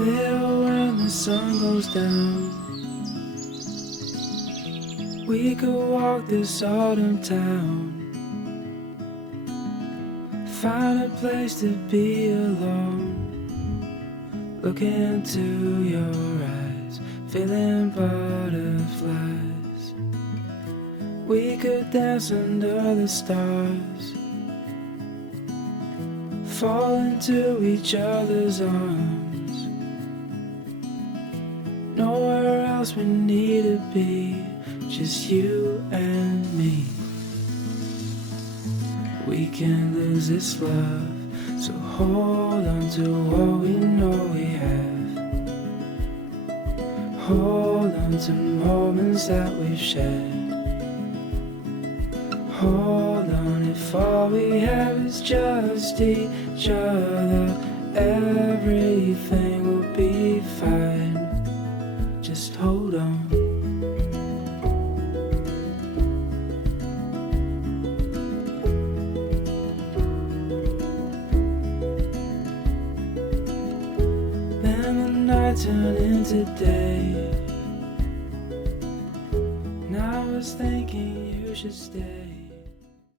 Little when the sun goes down, we could walk this autumn town, find a place to be alone, look into your eyes, feeling butterflies. We could dance under the stars, fall into each other's arms. Nowhere else we need to be, just you and me. We can't lose this love, so hold on to what we know we have. Hold on to moments that we've shared. Hold on if all we have is just each other, everything will be fine. Just hold on. Then the night turned into day, and I was thinking you should stay.